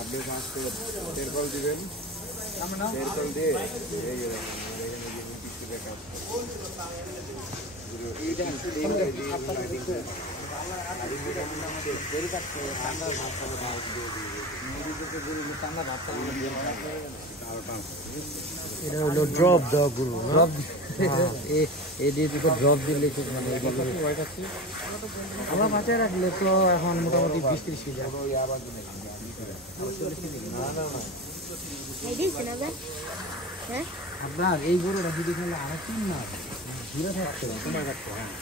আপনি 5 করে তেরকল দিবেন, তেরকল দিয়ে এটা হলো ড্রপ দেওয়া গরু, ড্রপ ড্রপ দিলে মানে আমরা বাঁচায় রাখলে তো এখন মোটামুটি 20-30 কেজি। আপনার এই গরুটা যদি খেলে আরো 3 মাস ঘুরে থাকতো, সময় থাকতো। হ্যাঁ,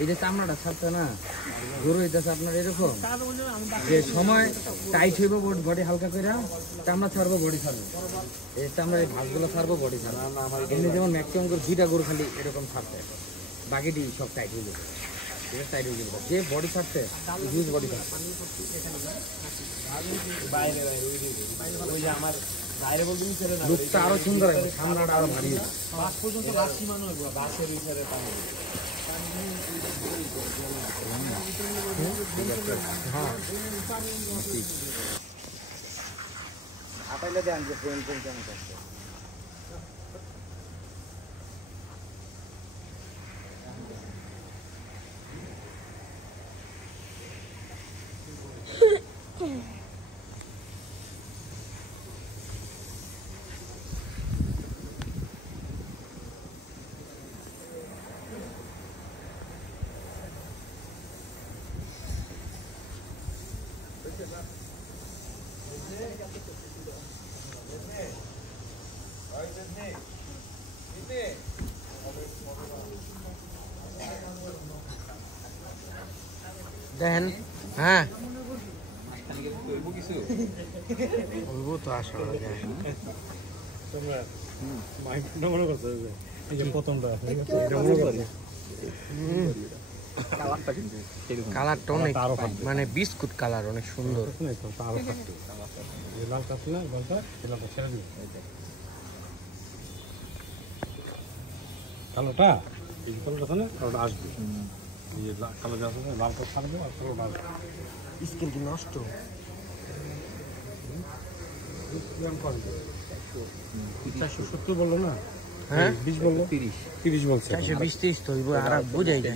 এই যে চামড়াটা ছাড়তো না গরু, এটা আপনার এরকম যে সময় টাইট হইব, বডি হালকা করে চামড়া ছাড়বো, বডি ছাড়বো, এই চামড়ার এই ভাগগুলো ছাড়বো, বডি ছাড়বো। এমনি যেমন ম্যাক্সিমাম করে 2টা গরু খালি এরকম ছাড়তে, বাকিটি সব টাইট হয়ে যাবে। এটা টাইট হয়ে যাবে, যে বডি ছাড়তে হিউজ বডি ছাড়তে। লুকটা আরো সুন্দর হবে, সামনাটা আরো ভারী হবে। আটাইলে দেন যে ফ্রেম কেমন করছে। দেখেন, হ্যাঁ বলবো তো আসলে কালারটা অনেক মানে বিস্কুট কালার, অনেক সুন্দর। কালোটা এই কালোটা না, কালোটা আসবে, এই যে কালো যা আছে লালটা ছাড়বো আর কালোটা আসবে। স্কিন কি নষ্ট? 470 বললো না? হ্যাঁ 20 বললো, 30 বলছে। 420-30 তো হইব, আর বুঝাই যায়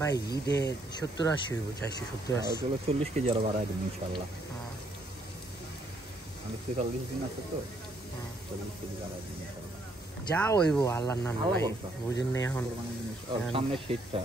ভাই। ঈদে 70-80 হইব, 470-80। 40 কেজি আরো বাড়াই দেবো ইনশাল্লাহ। আমি 43 দিন আছে তো, 40 কেজি বাড়াই দেবো যা হইব আল্লাহর নামে, বুঝেন না এখন সামনে শীতটা